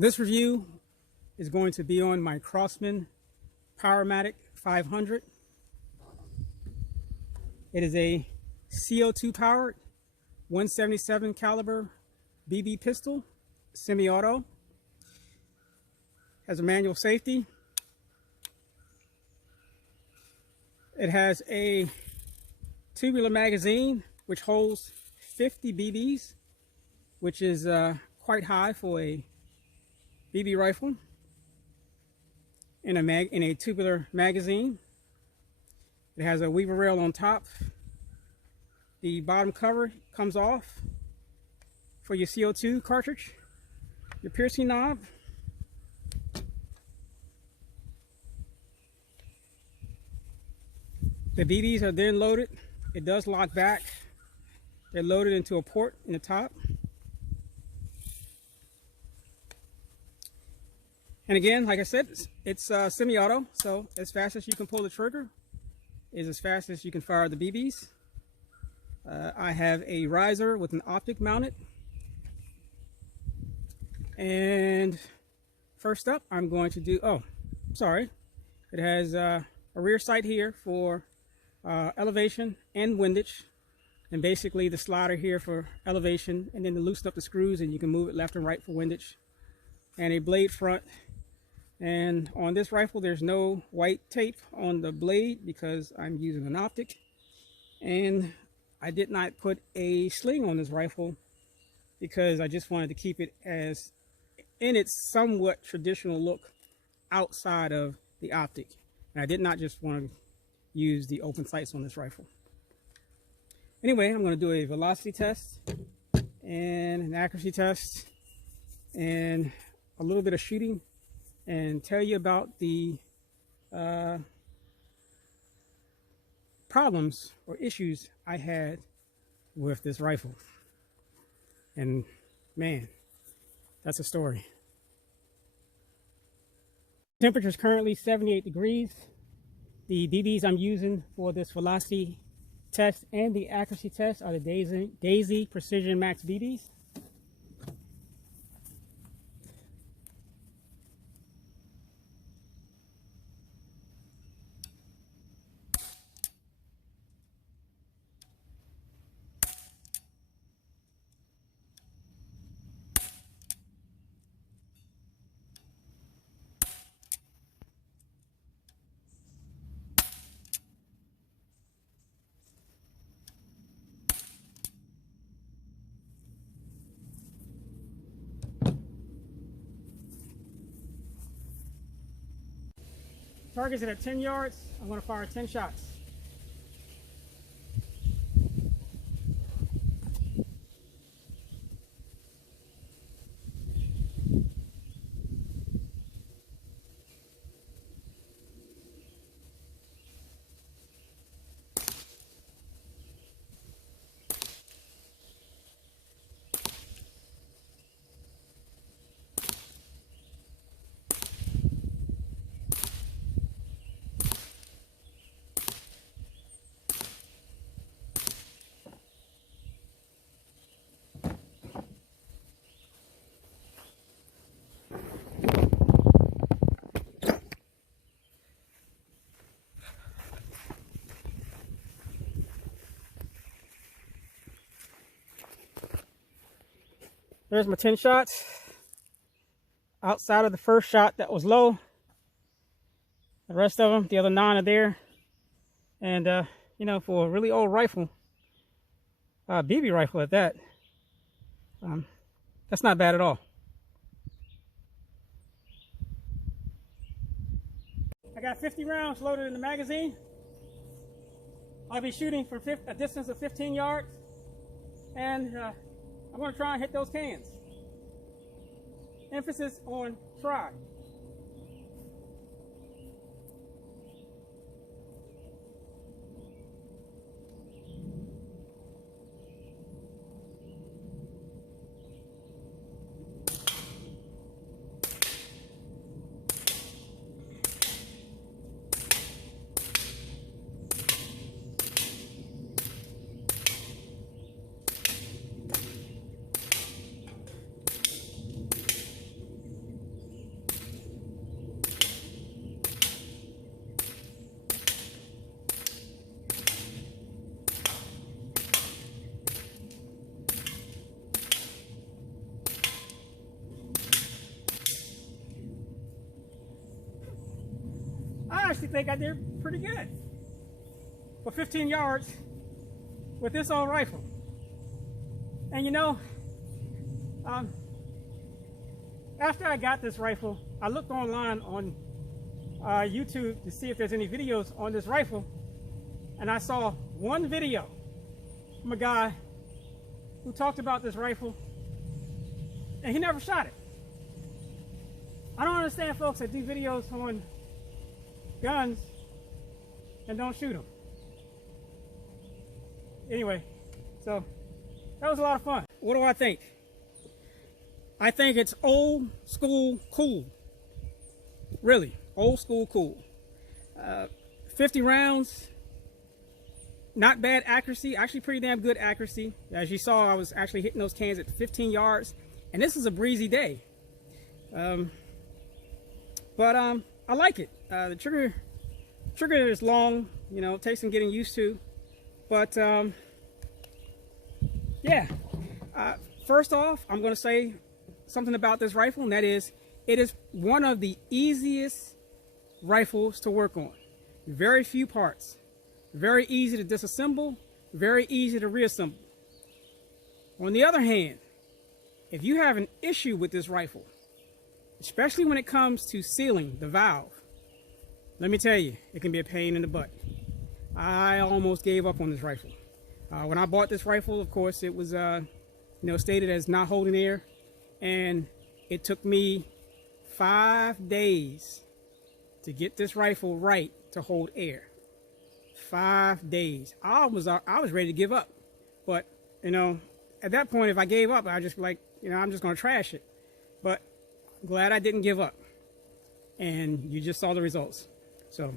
This review is going to be on my Crosman Powermatic 500. It is a CO2 powered 177 caliber BB pistol, semi-auto. Has a manual safety. It has a tubular magazine which holds 50 BBs, which is quite high for a BB rifle in a tubular magazine. It has a weaver rail on top. The bottom cover comes off for your CO2 cartridge, your piercing knob, the BBs are then loaded. It does lock back. They're loaded into a port in the top. And again, like I said, it's semi-auto, so as fast as you can pull the trigger is as fast as you can fire the BBs. I have a riser with an optic mounted. And first up, I'm going to do, it has a rear sight here for elevation and windage, and basically the slider here for elevation, and then to loosen up the screws and you can move it left and right for windage, and a blade front. And on this rifle there's no white tape on the blade because I'm using an optic, and I did not put a sling on this rifle because I just wanted to keep it as in its somewhat traditional look outside of the optic, and I did not just want to use the open sights on this rifle. Anyway, I'm going to do a velocity test and an accuracy test and a little bit of shooting, and tell you about the problems or issues I had with this rifle. And man, that's a story. Temperature is currently 78 degrees. The BBs I'm using for this velocity test and the accuracy test are the Daisy Precision Max BBs. Target's at 10 yards. I'm going to fire 10 shots. There's my 10 shots. Outside of the first shot that was low, the rest of them, the other 9 are there. And you know, for a really old rifle, BB rifle at that, that's not bad at all. I got 50 rounds loaded in the magazine. I'll be shooting for a distance of 15 yards, and I'm going to try and hit those cans. Emphasis on try. actually think I did pretty good for 15 yards with this old rifle. And you know, after I got this rifle, I looked online on YouTube to see if there's any videos on this rifle, and I saw one video from a guy who talked about this rifle, and he never shot it. I don't understand folks that do videos on guns and don't shoot them. Anyway, so that was a lot of fun. What do I think? I think it's old school cool. Really, old school cool. 50 rounds, not bad accuracy, actually pretty damn good accuracy. As you saw, I was actually hitting those cans at 15 yards, and this is a breezy day. But I like it. The trigger is long, you know, it takes some getting used to. But yeah, first off, I'm going to say something about this rifle, and that is, it is one of the easiest rifles to work on. Very few parts, very easy to disassemble, very easy to reassemble. On the other hand, if you have an issue with this rifle, especially when it comes to sealing the valve, let me tell you, it can be a pain in the butt. I almost gave up on this rifle. When I bought this rifle, of course, it was stated as not holding air, and it took me 5 days to get this rifle right to hold air. 5 days. I was ready to give up, but you know, at that point, if I gave up, I just like, you know, I'm just going to trash it. But I'm glad I didn't give up, and you just saw the results. So